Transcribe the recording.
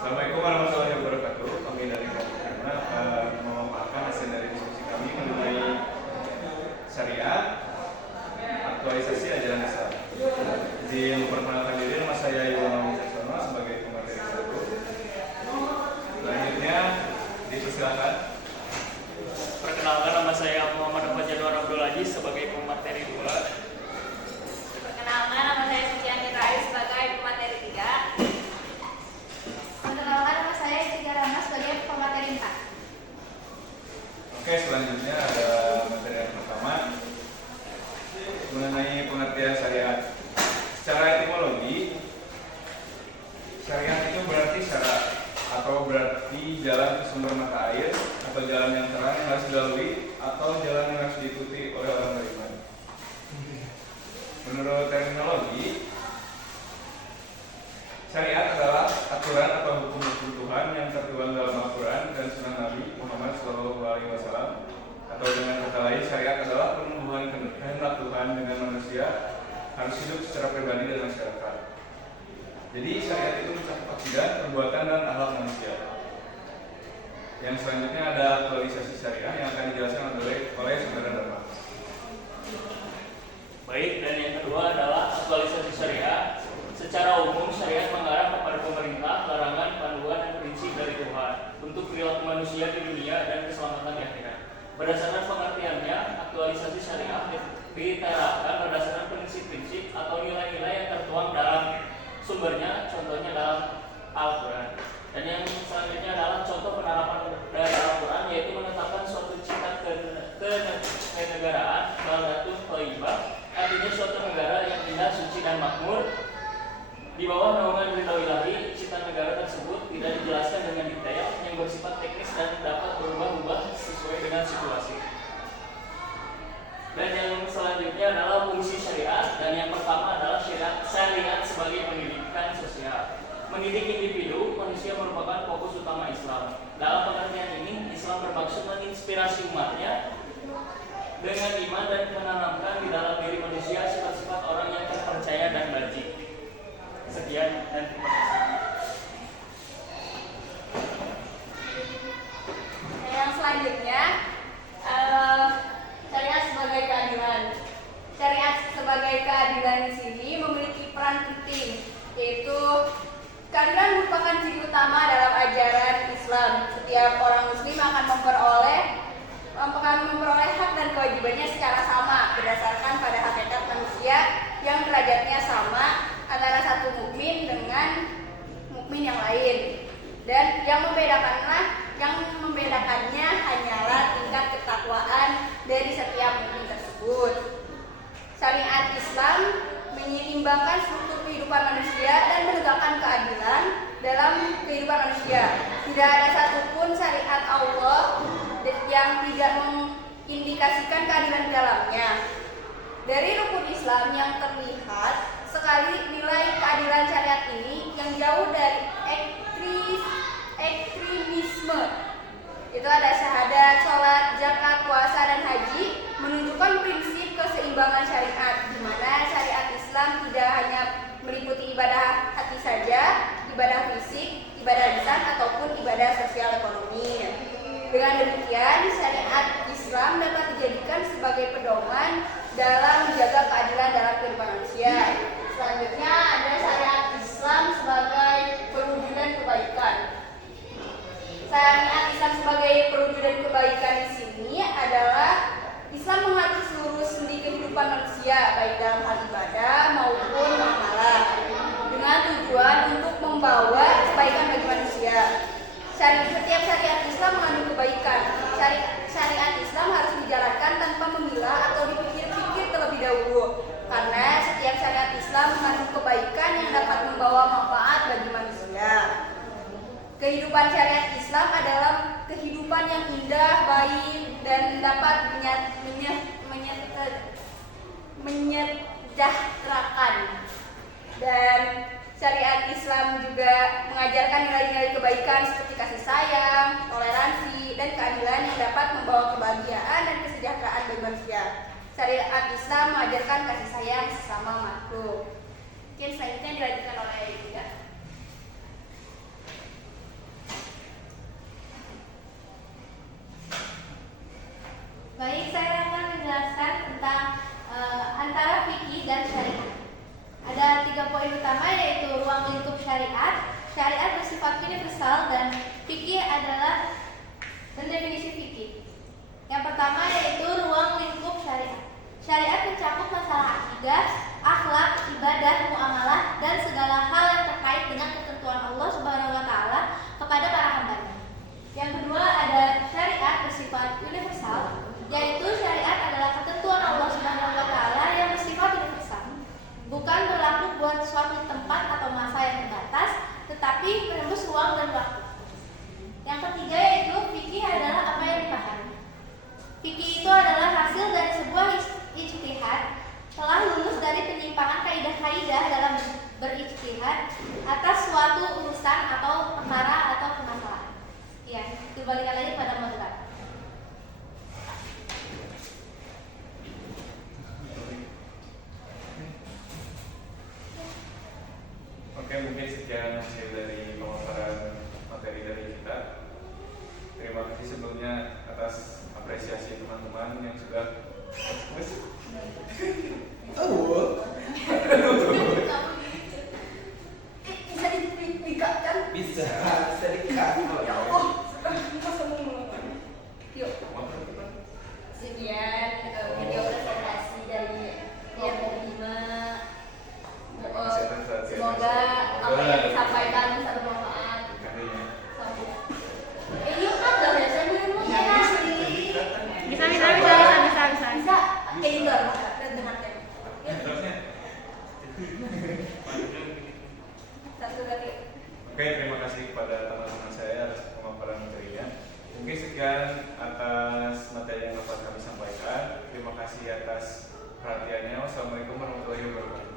Assalamualaikum warahmatullahi wabarakatuh. Kami dari Karena memaparkan hasil dari diskusi kami mengenai syariat, aktualisasi ajaran Islam. Di memperkenalkan diri, nama saya Iwan Wicaksono sebagai pemateri 1. Selanjutnya dipersilakan. Perkenalkan, nama saya Muhammad Fajar Abdul Aziz sebagai pemateri 2. Perkenalkan, nama saya Suciani Rais sebagai pemateri 3. Perkenalkan, nama saya Tiga Rama sebagai pemateri 4. Oke, selanjutnya ada materi yang pertama mengenai pengertian syariat. Secara etimologi, syariat itu berarti syarat atau berarti jalan ke sumber mata air atau jalan yang terang yang harus dilalui atau jalan yang harus diikuti oleh orang beriman. Menurut terminologi, syariat adalah aturan atau hukum-hukum Tuhan yang tertuang dalam Al-Quran dan Sunnah Nabi Muhammad SAW. Atau dengan kata lain, syariat adalah penumbuhan kehendak Tuhan dengan manusia harus hidup secara pribadi dan masyarakat. Jadi syariat itu mencakup akidah, perbuatan, dan akhlak manusia. Yang selanjutnya ada aktualisasi syariah yang akan dijelaskan oleh Saudara Dharma. Baik, dan yang kedua adalah aktualisasi syariah. Secara umum, syariat mengarah kepada pemerintah, larangan, panduan, dan prinsip dari Tuhan untuk perilaku manusia di dunia dan keselamatan di akhirat. Berdasarkan pengertiannya, aktualisasi syariah diterapkan berdasarkan prinsip-prinsip atau nilai-nilai yang tertuang dalam sumbernya, contohnya dalam Al-Quran. Dan yang selanjutnya adalah contoh penerapan dari Al-Quran, yaitu menetapkan suatu cita kenegaraan, baldatun thayyibah, artinya suatu negara yang indah, suci, dan makmur. Di bawah naungan ridho ilahi, cita negara tersebut tidak dijelaskan dengan detail yang bersifat teknis dan dapat berubah-ubah sesuai dengan situasi. Dan yang selanjutnya adalah fungsi syariat, dan yang pertama adalah syariat sebagai pendidikan sosial. Mendidik individu, manusia merupakan fokus utama Islam. Dalam pengertian ini, Islam bermaksud menginspirasi umatnya dengan iman dan menanamkan di dalam diri manusia sifat-sifat orang yang terpercaya dan baik. Sekian dan terima kasih. Yang selanjutnya, syariat sebagai keadilan. Syariat sebagai keadilan di sini memiliki peran penting, yaitu keadilan merupakan ciri utama dalam ajaran Islam. Setiap orang Muslim akan memperoleh hak dan kewajibannya secara sama berdasarkan pada hakikat manusia yang derajatnya sama antara satu mukmin dengan mukmin yang lain, dan yang membedakannya hanyalah tingkat ketakwaan dari setiap mukmin tersebut. Syariat Islam menyeimbangkan struktur kehidupan manusia dan menegakkan keadilan dalam kehidupan manusia. Tidak ada satupun syariat Allah yang tidak mengindikasikan keadilan di dalamnya. Dari rukun Islam yang terlihat sekali nilai keadilan syariat ini yang jauh dari ekstremisme. Itu ada syahadat, sholat, zakat, puasa, dan haji menunjukkan prinsip keseimbangan syariat, di mana syariat Islam tidak hanya meliputi ibadah hati saja, ibadah fisik, ibadah lisan, ataupun ibadah sosial ekonomi. Dengan demikian, syariat Islam dapat dijadikan sebagai pedoman dalam menjaga keadilan dalam kehidupan manusia. Selanjutnya ada syariat Islam sebagai perwujudan kebaikan. Syariat Islam sebagai perwujudan kebaikan di sini adalah Islam mengatur seluruh sendi kehidupan manusia, baik dalam hal ibadah maupun muamalah, dengan tujuan untuk membawa kebaikan bagi manusia. Setiap syariat Islam mengandung kebaikan. Syariat Islam harus dijalankan tanpa memilah atau dipikir-pikir terlebih dahulu, karena setiap syariat Islam mengandung kebaikan yang dapat membawa manfaat bagi manusia. Kehidupan syariat Islam adalah kehidupan yang indah, baik, dan dapat menyejahterakan. Dan syariat Islam juga mengajarkan nilai-nilai kebaikan seperti kasih sayang, toleransi, dan keadilan yang dapat membawa kebahagiaan dan kesejahteraan bagi manusia. Syariat Islam mengajarkan kasih sayang sesama makhluk. Mungkin selanjutnya dilanjutkan oleh Ibu. syariat bersifat universal dan fikih adalah definisi fikih. Yang pertama yaitu ruang lingkup syariat. Syariat mencakup masalah akidah, akhlak, ibadah, muamalah, dan segala hal yang terkait dengan ketentuan Allah Subhanahu wa taala kepada para hambanya. Yang kedua ada syariat bersifat universal, yaitu syariat adalah ketentuan Allah Subhanahu wa taala yang bersifat universal, bukan berlaku buat suatu tempat atau masa yang terbatas, tetapi menembus ruang dan waktu. Yang ketiga yaitu fikih adalah apa yang dipahami. Fikih itu adalah hasil dari sebuah ijtihad, telah lulus dari penyimpangan kaidah-kaidah dalam berijtihad atas suatu urusan atau perkara atau permasalahan. Ya, dibalikan lagi pada moderator. Oke, mungkin sekian hasil dari pemaparan materi dari kita. Terima kasih sebelumnya atas apresiasi teman-teman yang sudah Bisa dipikatkan? Bisa dikat. Ya Allah, masa mau yuk. Sekian video presentasi dari yang kelima. Semoga apa yang disampaikan bisa bermanfaat. Yuk ada ya, saya mau Bisa. bisa editor dan dengarkan. Satu lagi. Oke, terima kasih kepada teman-teman saya atas pemaparan materinya. Mungkin sekian atas materi yang dapat kami sampaikan. Terima kasih atas perhatiannya. Wassalamualaikum warahmatullahi wabarakatuh.